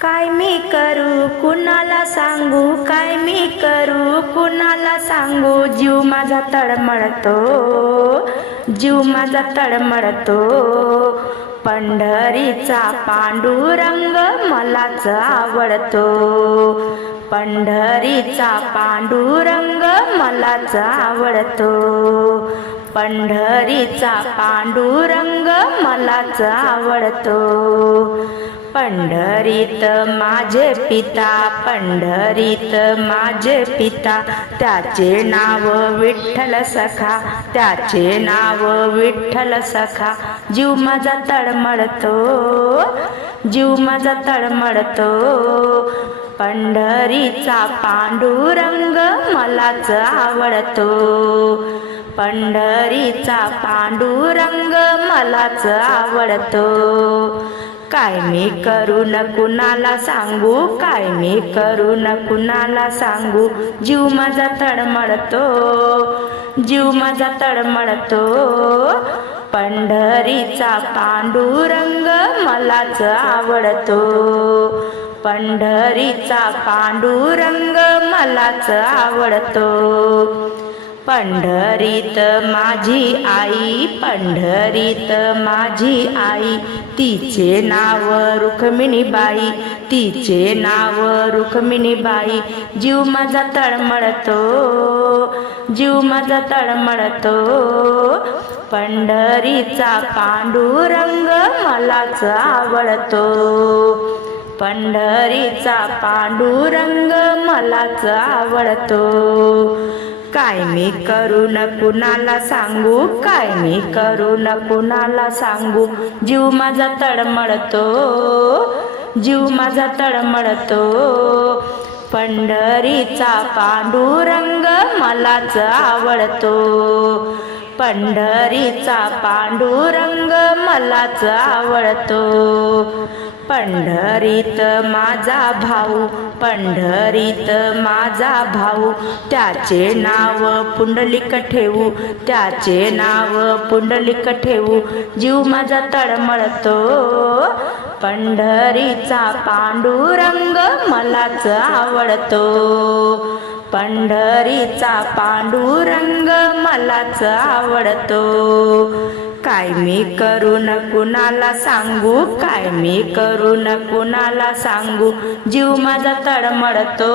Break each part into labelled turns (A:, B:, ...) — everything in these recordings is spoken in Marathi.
A: काय मी करू? कुणाला सांगू? काय मी करू? कुणाला सांगू? जीव माझा तळमळतो. जीव माझा तळमळतो. पंढरीचा पांडुरंग मलाच आवडतो. पंढरीचा पांडुरंग मलाच आवडतो. पंढरीचा पांडुरंग मलाच आवडतो. पंढरीत माझे पिता पंढरीत माझे पिता. त्याचे नाव विठ्ठल सखा त्याचे नाव विठ्ठल सखा. जीव माझा तळमळतो जीव माझा तळमळतो. पंढरीचा पांडुरंग मलाच आवडतो. पंढरीचा पांडुरंग मलाच आवडतो. काय मी करू न कुणाला सांगू? काय मी करू न कुणाला सांगू? जीव माझा तडमडतो जीव माझा तडमडतो पंढरीचा पांडुरंग मलाच आवडतो. पंढरीचा पांडुरंग मलाच आवडतो. पंढरीत माझी आई पंढरीत माझी आई. तिचे नाव रुक्मिणीबाई तिचे नाव रुक्मिणीबाई. जीव माझा तळमळतो जीव माझा तळमळतो. पंढरीचा पांडुरंग मलाच आवडतो. पंढरीचा पांडुरंग मलाच आवडतो. काय मी करू न कुणाला सांगू? काय मी करू न कुणाला सांगू? जीव माझा तडमडतो जीव माझा तडमडतो पंढरीचा पांडुरंग मलाच आवडतो. पंढरीचा पांडुरंग मलाच आवडतो. पंढरीत माझा भाऊ पंढरीत माझा भाऊ. त्याचे नाव पुंडलिक ठेवू त्याचे नाव पुंडलिक ठेवू. जीव माझा तळमळतो. पंढरीचा पांडुरंग मलाच आवडतो. पंढरीचा पांडुरंग मलाच आवडतो. काय मी करू न कुणाला सांगू? काय मी करू न कुणाला सांगू? जीव माझा तडमडतो.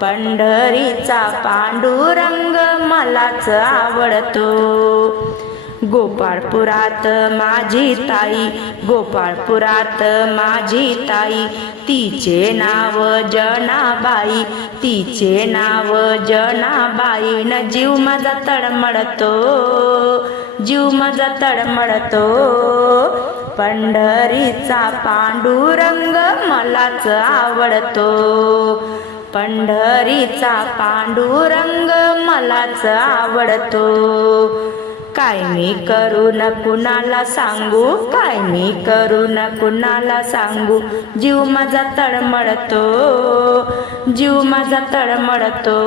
A: पंढरीचा पांडुरंग मलाच आवडतो. गोपाळपुरात माझी ताई गोपाळपुरात माझी ताई. तिचे नाव जनाबाई तिचे नाव जनाबाई न जीव माझा तडमडतो. जीव माझा तडमडतो. पंढरीचा पांडुरंग मलाच आवडतो. पंढरीचा पांडुरंग मलाच आवडतो. काय मी करू न कुणाला सांगू? काय मी करू न कुणाला सांगू? जीव माझा तळमळतो जीव माझा तळमळतो.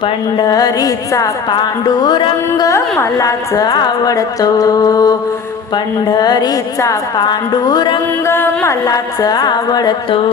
A: पंढरीचा पांडुरंग मलाच आवडतो. पंढरीचा पांडुरंग मलाच आवडतो.